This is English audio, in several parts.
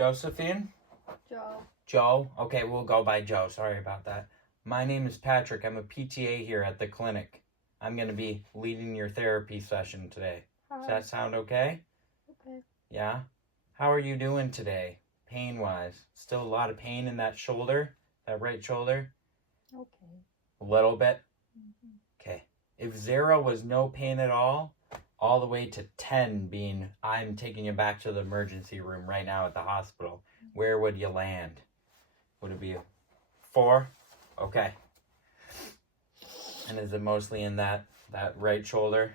Josephine? Joe. Joe? Okay, we'll go by Joe. Sorry about that. My name is Patrick. I'm a PTA here at the clinic. I'm going to be leading your therapy session today. Hi. Does that sound okay? Okay. Yeah? How are you doing today, pain-wise? Still a lot of pain in that shoulder? That right shoulder? Okay. A little bit? Mm-hmm. Okay. If 0 was no pain at all the way to 10 being I'm taking you back to the emergency room right now at the hospital, where would you land? Would it be a 4? Okay. And is it mostly in that right shoulder?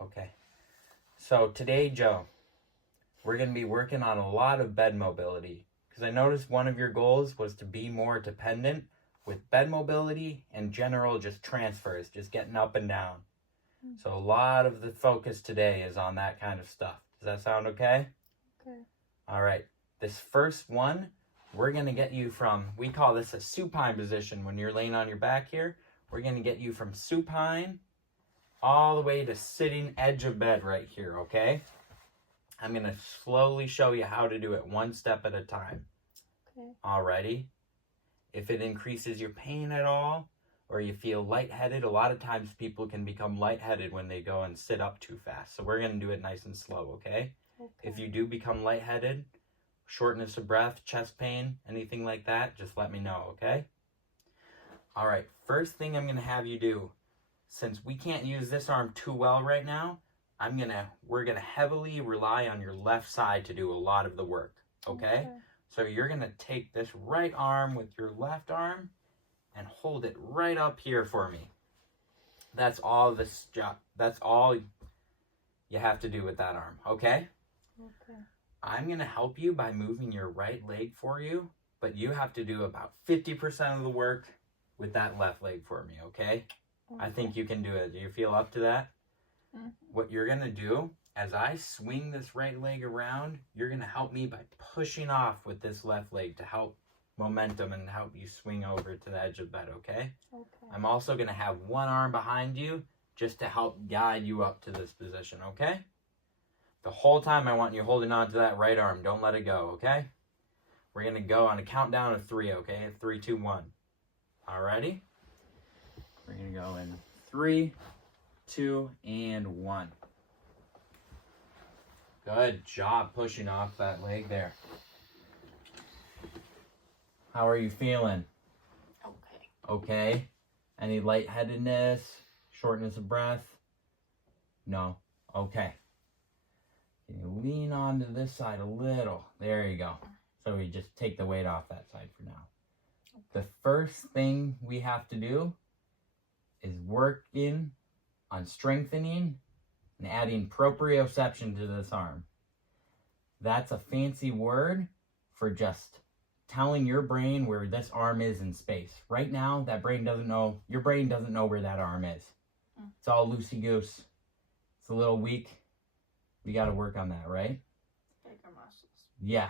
Okay. So today, Joe, we're going to be working on a lot of bed mobility because I noticed one of your goals was to be more dependent with bed mobility and general just transfers, just getting up and down. So a lot of the focus today is on that kind of stuff. Does that sound okay? Okay. All right. This first one, we're going to get you from, we call this a supine position when you're laying on your back here. We're going to get you from supine all the way to sitting edge of bed right here, okay? I'm going to slowly show you how to do it one step at a time. Okay. Alrighty? If it increases your pain at all, or you feel lightheaded, a lot of times people can become lightheaded when they go and sit up too fast. So we're going to do it nice and slow, okay? Okay. If you do become lightheaded, shortness of breath, chest pain, anything like that, just let me know, okay? All right, first thing I'm going to have you do, since we can't use this arm too well right now, we're going to heavily rely on your left side to do a lot of the work, okay? So you're going to take this right arm with your left arm and hold it right up here for me. That's all this job. That's all you have to do with that arm, okay? Okay. I'm going to help you by moving your right leg for you, but you have to do about 50% of the work with that left leg for me, okay? I think you can do it. Do you feel up to that? Mm-hmm. What you're going to do, as I swing this right leg around, you're going to help me by pushing off with this left leg to help momentum and help you swing over to the edge of bed, okay? Okay. I'm also going to have one arm behind you just to help guide you up to this position, okay? The whole time I want you holding on to that right arm. Don't let it go, okay? We're going to go on a countdown of 3, okay? 3, 2, 1. Alrighty? We're going to go in 3, 2, and 1. Good job pushing off that leg there. How are you feeling? Okay. Okay. Any lightheadedness, shortness of breath? No? Okay. Can you lean onto this side a little? There you go. So we just take the weight off that side for now. Okay. The first thing we have to do is working on strengthening and adding proprioception to this arm. That's a fancy word for just telling your brain where this arm is in space. Right now, your brain doesn't know where that arm is. It's all loosey-goose. It's a little weak. We got to work on that, right? Bigger muscles. Yeah.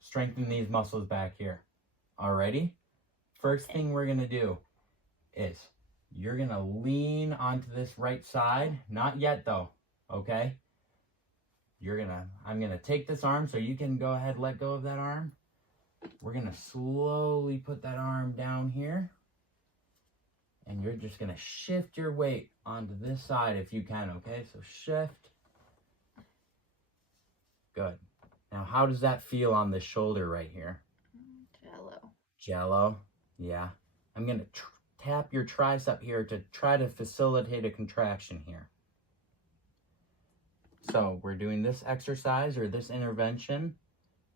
Strengthen these muscles back here. Alrighty? First thing we're going to do is you're going to lean onto this right side. Not yet, though. Okay? I'm going to take this arm so you can go ahead and let go of that arm. We're going to slowly put that arm down here. And you're just going to shift your weight onto this side if you can, okay? So shift. Good. Now, how does that feel on the shoulder right here? Jello. Jello? Yeah. I'm going to tap your tricep here to try to facilitate a contraction here. So we're doing this exercise or this intervention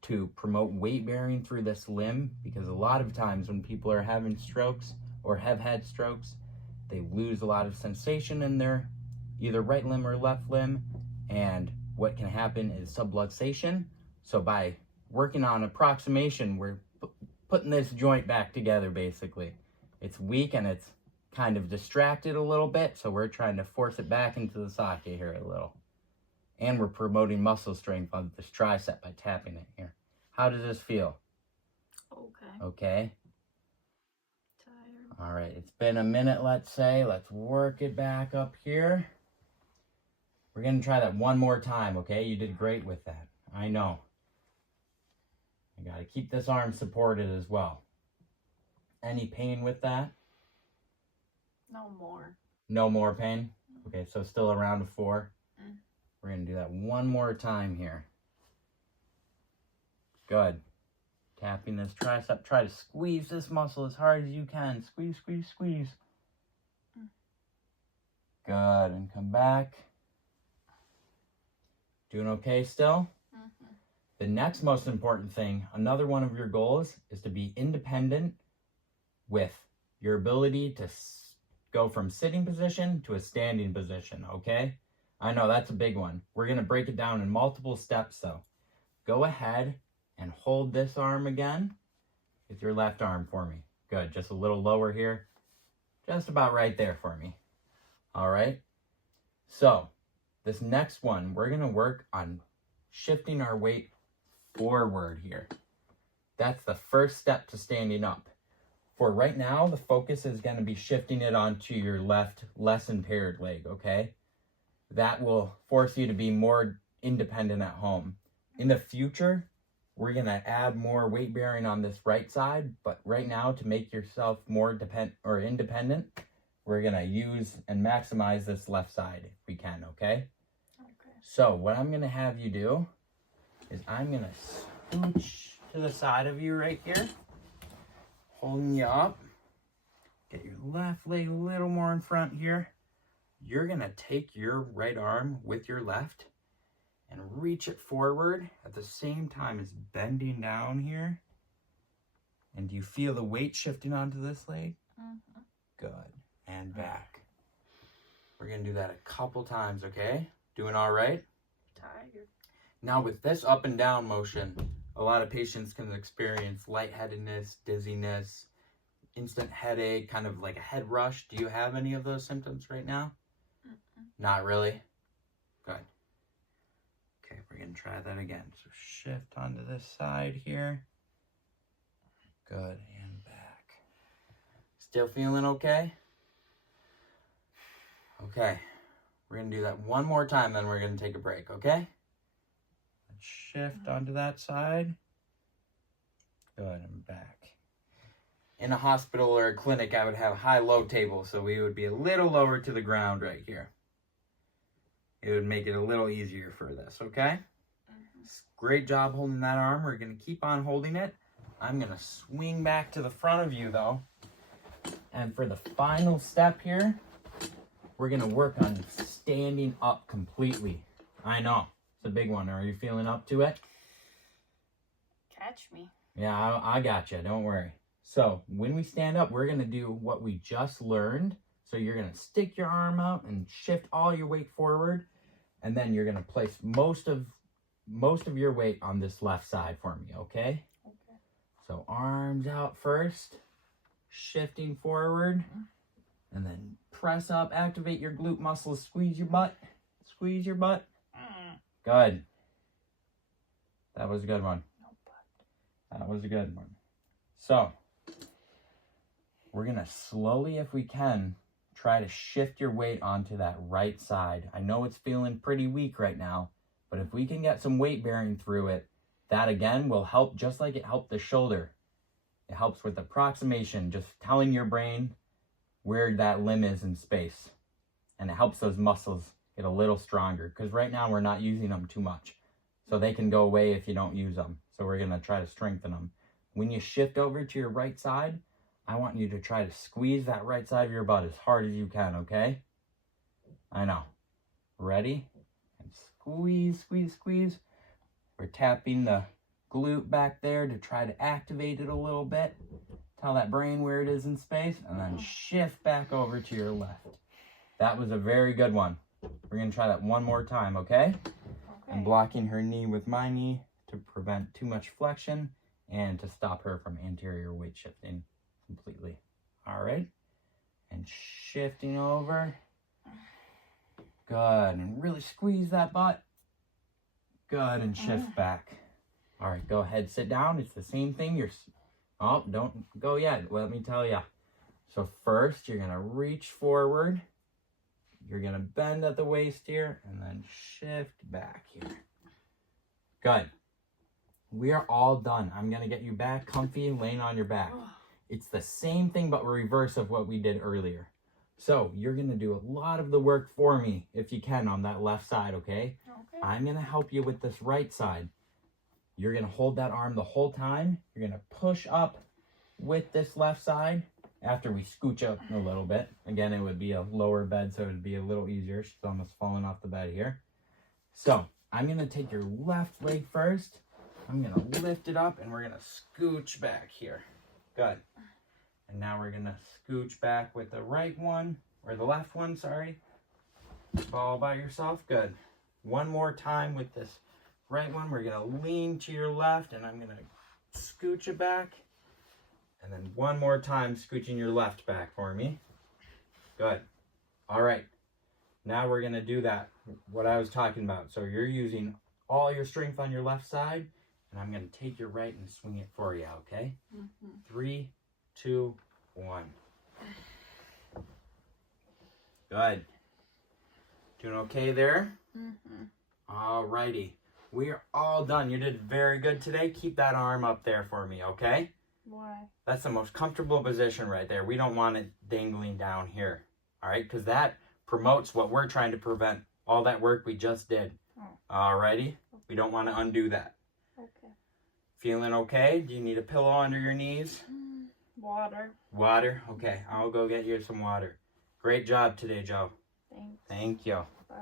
to promote weight bearing through this limb, because a lot of times when people are having strokes or have had strokes, they lose a lot of sensation in their either right limb or left limb, and what can happen is subluxation. So by working on approximation, we're putting this joint back together basically. It's weak and it's kind of distracted a little bit, so we're trying to force it back into the socket here a little. And we're promoting muscle strength on this tricep by tapping it here. How does this feel? Okay. Okay. Tired. All right. It's been a minute, let's say. Let's work it back up here. We're going to try that one more time, okay? You did great with that. I know. I gotta keep this arm supported as well. Any pain with that? No more. No more pain? Okay, so still around a 4. Mm. We're gonna do that one more time here. Good. Tapping this tricep. Try to squeeze this muscle as hard as you can. Squeeze, squeeze, squeeze. Mm. Good, and come back. Doing okay still? Mm-hmm. The next most important thing, another one of your goals, is to be independent with your ability to go from sitting position to a standing position, okay? I know that's a big one. We're going to break it down in multiple steps, though. Go ahead and hold this arm again with your left arm for me. Good, just a little lower here. Just about right there for me. All right? So, this next one, we're going to work on shifting our weight forward here. That's the first step to standing up. For right now, the focus is going to be shifting it onto your left, less impaired leg, okay? That will force you to be more independent at home. In the future, we're going to add more weight bearing on this right side, but right now, to make yourself more independent, we're going to use and maximize this left side if we can, okay? Okay. So what I'm going to have you do is I'm going to scooch to the side of you right here, holding you up. Get your left leg a little more in front here. You're going to take your right arm with your left and reach it forward at the same time as bending down here. And do you feel the weight shifting onto this leg? Mm-hmm. Good. And back. We're going to do that a couple times, okay? Doing all right? Tired. Now with this up and down motion, a lot of patients can experience lightheadedness, dizziness, instant headache, kind of like a head rush. Do you have any of those symptoms right now? Mm-mm. Not really? Good. Okay, we're going to try that again. So shift onto this side here. Good, and back. Still feeling okay? Okay. We're going to do that one more time, then we're going to take a break, okay? Let's shift onto that side. Good, and back. In a hospital or a clinic, I would have a high-low table, so we would be a little lower to the ground right here. It would make it a little easier for this, okay? Mm-hmm. Great job holding that arm. We're going to keep on holding it. I'm going to swing back to the front of you, though. And for the final step here, we're going to work on standing up completely. I know. It's a big one. Are you feeling up to it? Catch me. Yeah, I got you. Don't worry. So when we stand up, we're going to do what we just learned. So you're going to stick your arm out and shift all your weight forward. And then you're going to place most of your weight on this left side for me, okay? Okay. So arms out first, shifting forward, and then press up, activate your glute muscles, squeeze your butt. Squeeze your butt. Good. That was a good one. No butt. That was a good one. So, we're going to slowly, if we can, try to shift your weight onto that right side. I know it's feeling pretty weak right now, but if we can get some weight bearing through it, that again will help just like it helped the shoulder. It helps with approximation, just telling your brain where that limb is in space. And it helps those muscles get a little stronger, because right now we're not using them too much. So they can go away if you don't use them. So we're going to try to strengthen them. When you shift over to your right side, I want you to try to squeeze that right side of your butt as hard as you can, okay? I know. Ready? And squeeze, squeeze, squeeze. We're tapping the glute back there to try to activate it a little bit. Tell that brain where it is in space, and then shift back over to your left. That was a very good one. We're going to try that one more time, okay? I'm blocking her knee with my knee to prevent too much flexion and to stop her from anterior weight shifting completely. All right. And shifting over. Good. And really squeeze that butt. Good. And shift back. All right. Go ahead. Sit down. It's the same thing. Oh, don't go yet. Let me tell you. So first, you're going to reach forward. You're going to bend at the waist here and then shift back here. Good. We are all done. I'm gonna get you back comfy, laying on your back. It's the same thing, but reverse of what we did earlier. So you're gonna do a lot of the work for me, if you can, on that left side, okay? Okay. I'm gonna help you with this right side. You're gonna hold that arm the whole time. You're gonna push up with this left side after we scooch up a little bit. Again, it would be a lower bed, so it would be a little easier. She's almost falling off the bed here. So I'm gonna take your left leg first. I'm gonna lift it up and we're gonna scooch back here. Good. And now we're gonna scooch back with the right one, or the left one, sorry. All by yourself, good. One more time with this right one. We're gonna lean to your left and I'm gonna scooch it back. And then one more time, scooching your left back for me. Good. All right. Now we're gonna do that, what I was talking about. So you're using all your strength on your left side, and I'm gonna take your right and swing it for you, okay? 3, 2, 1. Good. Doing okay there? All righty. We are all done. You did very good today. Keep that arm up there for me, okay? Why? That's the most comfortable position right there. We don't want it dangling down here, all right? Because that promotes what we're trying to prevent, all that work we just did. All righty? We don't want to undo that. Okay. Feeling okay? Do you need a pillow under your knees? Water. Water? Okay, I'll go get you some water. Great job today, Joe. Thanks. Thank you. Bye.